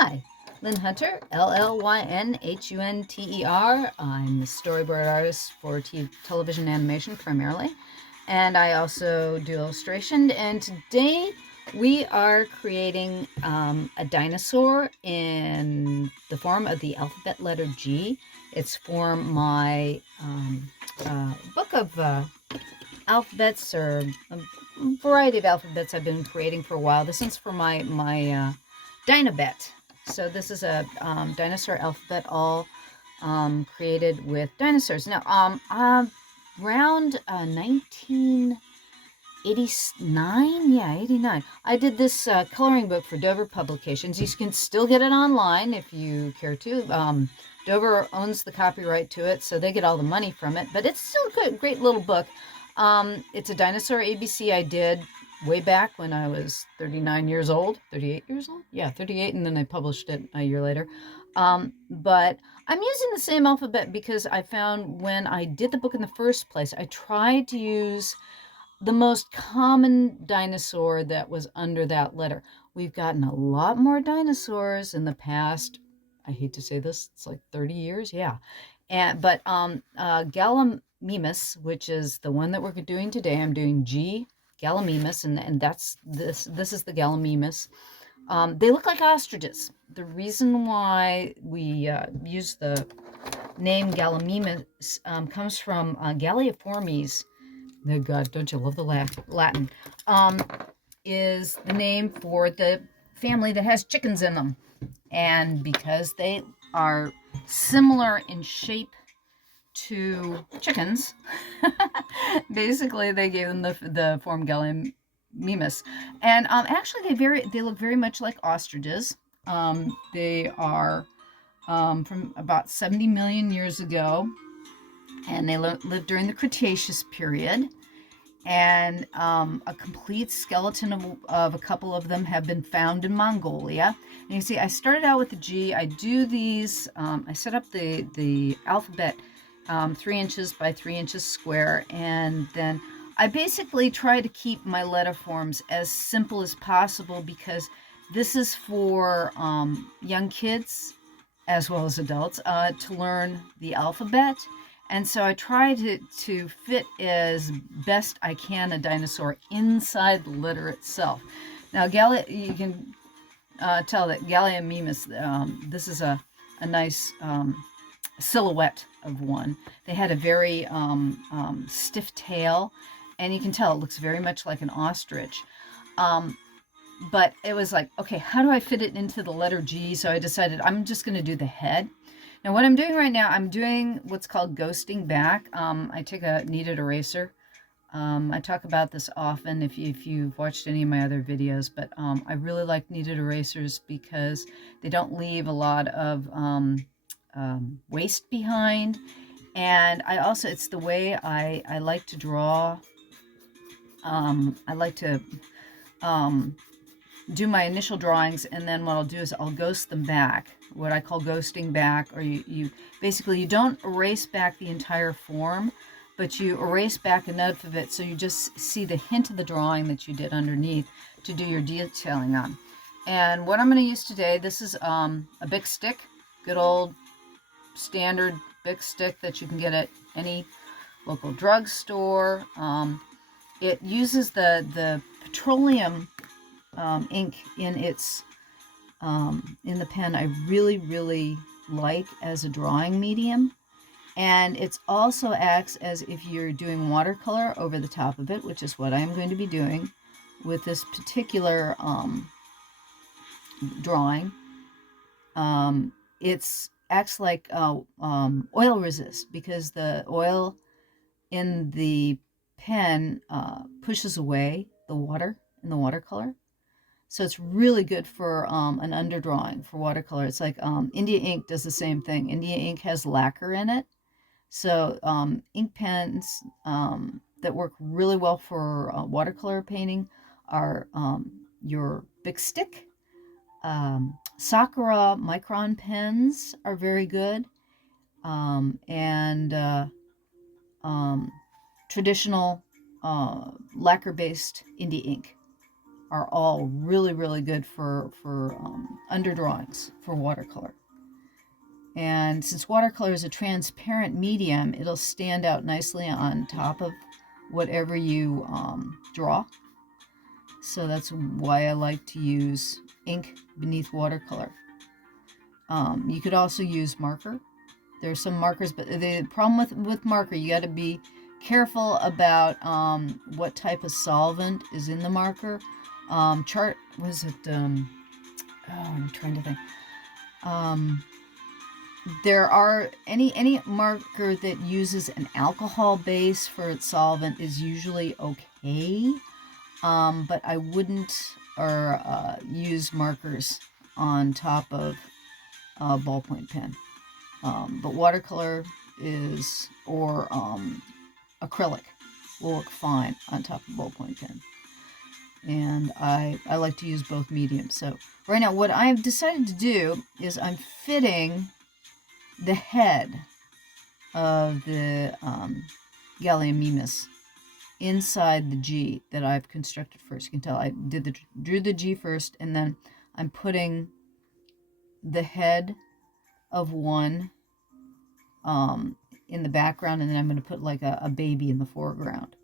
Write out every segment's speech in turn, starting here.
Hi, Llyn Hunter, Llynhunter. I'm the storyboard artist for television animation primarily, and I also do illustration. And today we are creating a dinosaur in the form of the alphabet letter G. It's for my book of alphabets, or a variety of alphabets I've been creating for a while. This one's for my Dino-bet. So this is a dinosaur alphabet, all created with dinosaurs. Now, around 1989, yeah, 89, I did this coloring book for Dover Publications. You can still get it online if you care to. Dover owns the copyright to it, so they get all the money from it, but it's still a good, great little book. It's a dinosaur ABC I did way back when I was 39 years old, 38 years old? Yeah, 38, and then I published it a year later. But I'm using the same alphabet because I found when I did the book in the first place, I tried to use the most common dinosaur that was under that letter. We've gotten a lot more dinosaurs in the past, I hate to say this, it's like 30 years, yeah. But Gallimimus, which is the one that we're doing today, I'm doing G-Gallimimus, and that's this is the Gallimimus. They look like ostriches. The reason why we use the name Gallimimus comes from Galliiformes. Oh God, don't you love the Latin? Is the name for the family that has chickens in them. And because they are similar in shape to chickens, basically they gave them the form Gallimimus. And actually they look very much like ostriches. They are from about 70 million years ago, and they lived during the Cretaceous period. And a complete skeleton of a couple of them have been found in Mongolia. And you see, I started out with the G. I do these, I set up the alphabet 3 inches by 3 inches square, and then I basically try to keep my letter forms as simple as possible, because this is for young kids as well as adults to learn the alphabet. And so I try to fit as best I can a dinosaur inside the letter itself. Now, you can tell that Gallimimus, this is a nice silhouette of one. They had a very stiff tail, and you can tell it looks very much like an ostrich. But it was like, okay, how do I fit it into the letter G? So I decided I'm just going to do the head. Now, what I'm doing right now, I'm doing what's called ghosting back. I take a kneaded eraser. I talk about this often if you've watched any of my other videos, but I really like kneaded erasers because they don't leave a lot of waste behind. And I also, it's the way I like to draw. I like to do my initial drawings, and then what I'll do is I'll ghost them back, what I call ghosting back, or you basically, you don't erase back the entire form, but you erase back enough of it so you just see the hint of the drawing that you did underneath to do your detailing on. And what I'm going to use today, this is a Bic stick, good old standard Bic stick that you can get at any local drugstore. It uses the petroleum ink in its in the pen. I really like as a drawing medium, and it also acts as if you're doing watercolor over the top of it, which is what I'm going to be doing with this particular drawing. It acts like oil resist, because the oil in the pen pushes away the water in the watercolor. So it's really good for an underdrawing for watercolor. It's like India ink does the same thing. India ink has lacquer in it. So ink pens that work really well for watercolor painting are your Bic stick. Sakura micron pens are very good. And traditional lacquer-based India ink. are all really, really good for underdrawings for watercolor. And since watercolor is a transparent medium, it'll stand out nicely on top of whatever you draw. So that's why I like to use ink beneath watercolor. You could also use marker. There are some markers, but the problem with marker, you got to be careful about what type of solvent is in the marker. I'm trying to think. There are any marker that uses an alcohol base for its solvent is usually okay, but I wouldn't use markers on top of a ballpoint pen. But watercolor or acrylic will work fine on top of a ballpoint pen. And I like to use both mediums. So right now what I've decided to do is I'm fitting the head of the Llyn inside the G that I've constructed first. You can tell I drew the G first, and then I'm putting the head of one in the background, and then I'm going to put like a baby in the foreground.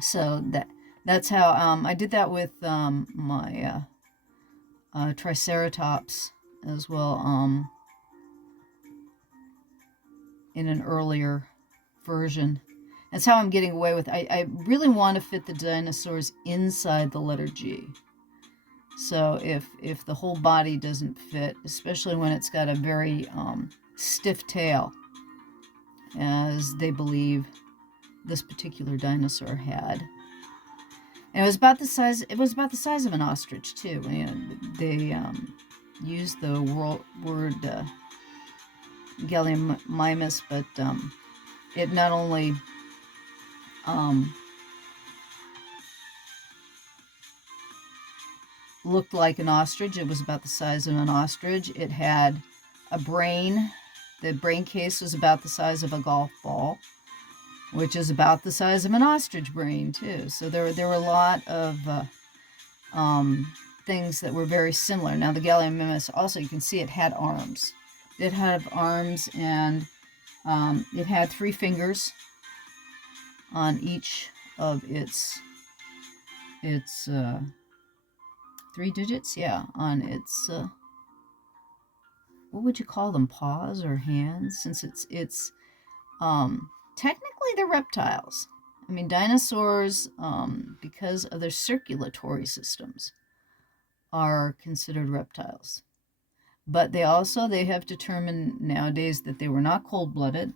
So that's how I did that with my Triceratops as well, in an earlier version. That's how I'm getting away with it. I really want to fit the dinosaurs inside the letter G. So if the whole body doesn't fit, especially when it's got a very stiff tail, as they believe this particular dinosaur had. And it was about the size of an ostrich too. And they used the word Llyn, but it not only looked like an ostrich, it was about the size of an ostrich. It had a brain. The brain case was about the size of a golf ball, which is about the size of an ostrich brain too. So there were a lot of things that were very similar. Now the Llyn also, you can see it had arms. It had arms, and it had 3 fingers on each of its 3 digits, yeah, on its what would you call them, paws or hands? Since it's technically they're reptiles. I mean, dinosaurs, because of their circulatory systems, are considered reptiles. But they have determined nowadays that they were not cold-blooded,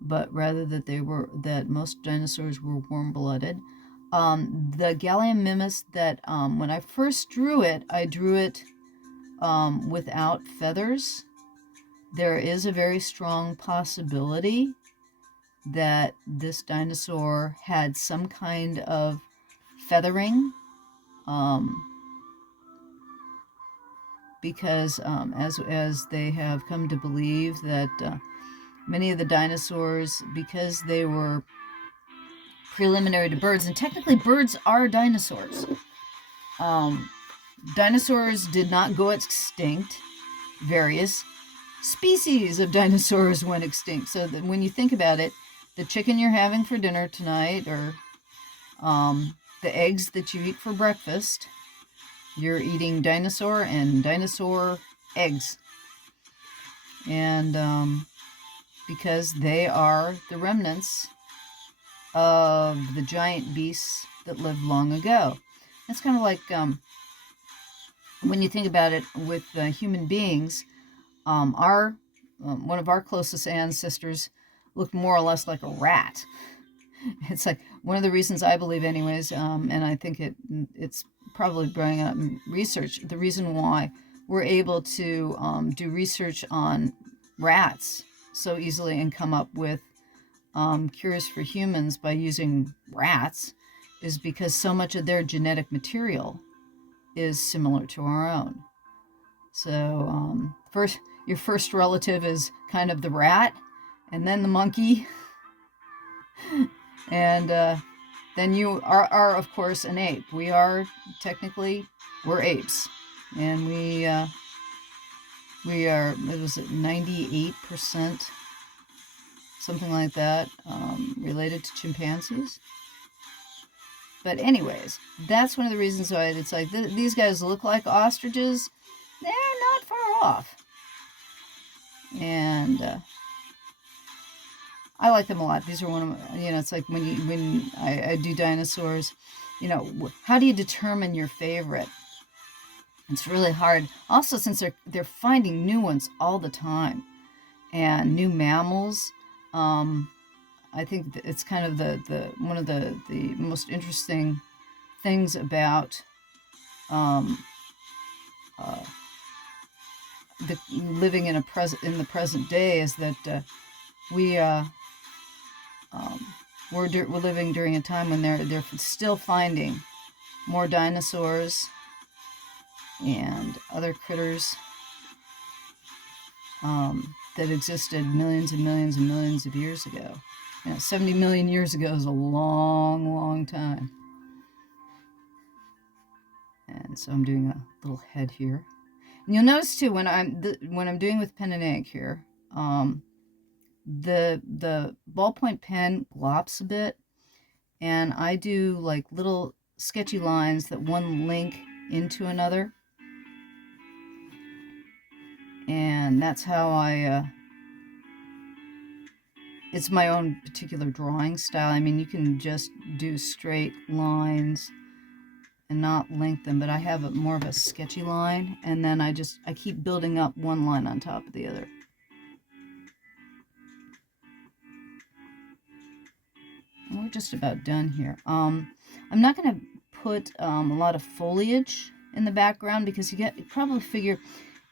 but rather that most dinosaurs were warm-blooded. The Llyn that when I first drew it, I drew it without feathers. There is a very strong possibility that this dinosaur had some kind of feathering, because as they have come to believe that many of the dinosaurs, because they were preliminary to birds, and technically birds are dinosaurs. Dinosaurs did not go extinct. Various species of dinosaurs went extinct. So that when you think about it, the chicken you're having for dinner tonight, or the eggs that you eat for breakfast, you're eating dinosaur and dinosaur eggs. And because they are the remnants of the giant beasts that lived long ago. It's kind of like when you think about it with human beings, one of our closest ancestors looked more or less like a rat. It's like one of the reasons I believe anyways, and I think it's probably bringing up in research, the reason why we're able to do research on rats so easily and come up with cures for humans by using rats is because so much of their genetic material is similar to our own. So your first relative is kind of the rat, and then the monkey, and then you are of course an ape. We are technically, we're apes, and we are, it was 98%, something like that, related to chimpanzees. But anyways, that's one of the reasons why it's like these guys look like ostriches. They're not far off. And I like them a lot. These are one of my, you know, it's like when I do dinosaurs, you know, how do you determine your favorite? It's really hard. Also, since they're finding new ones all the time, and new mammals. I think it's kind of the one of the most interesting things about the living in the present day is that we're living during a time when they're still finding more dinosaurs and other critters that existed millions and millions and millions of years ago. You know, 70 million years ago is a long, long time. And so I'm doing a little head here. And you'll notice too when I'm doing with pen and ink here, the ballpoint pen glops a bit, and I do like little sketchy lines that one link into another, and that's how I it's my own particular drawing style. I mean, you can just do straight lines and not link them, but I have more of a sketchy line, and then I keep building up one line on top of the other. And we're just about done here. I'm not going to put a lot of foliage in the background because you probably figure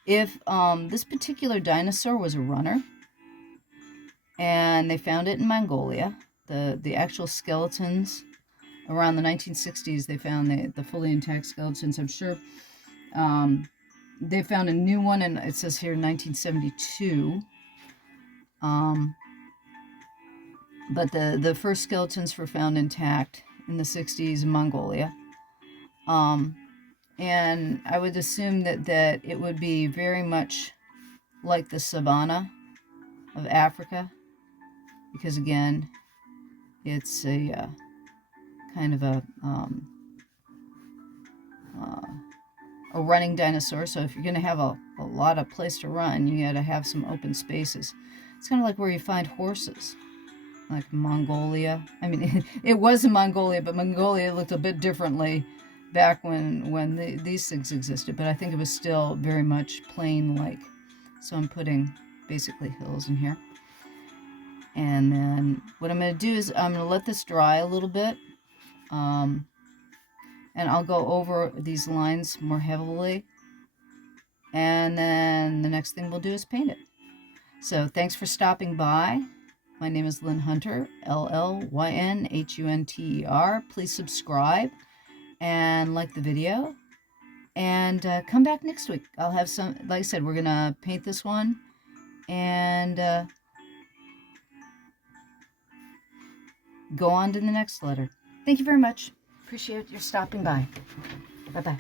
if this particular dinosaur was a runner, and they found it in Mongolia. The actual skeletons, around the 1960s, they found the fully intact skeletons. I'm sure they found a new one, and it says here 1972. But the first skeletons were found intact in the 60s in Mongolia. And I would assume that it would be very much like the savanna of Africa, because again, it's a kind of a running dinosaur. So if you're going to have a lot of place to run, you got to have some open spaces. It's kind of like where you find horses, like Mongolia. I mean, it was in Mongolia, but Mongolia looked a bit differently back when these things existed. But I think it was still very much plain-like. So I'm putting basically hills in here. And then what I'm going to do is I'm going to let this dry a little bit. And I'll go over these lines more heavily. And then the next thing we'll do is paint it. So thanks for stopping by. My name is Llyn Hunter, Llynhunter. Please subscribe and like the video. And come back next week. I'll have some, like I said, we're going to paint this one. And go on to the next letter. Thank you very much. Appreciate your stopping by. Bye-bye.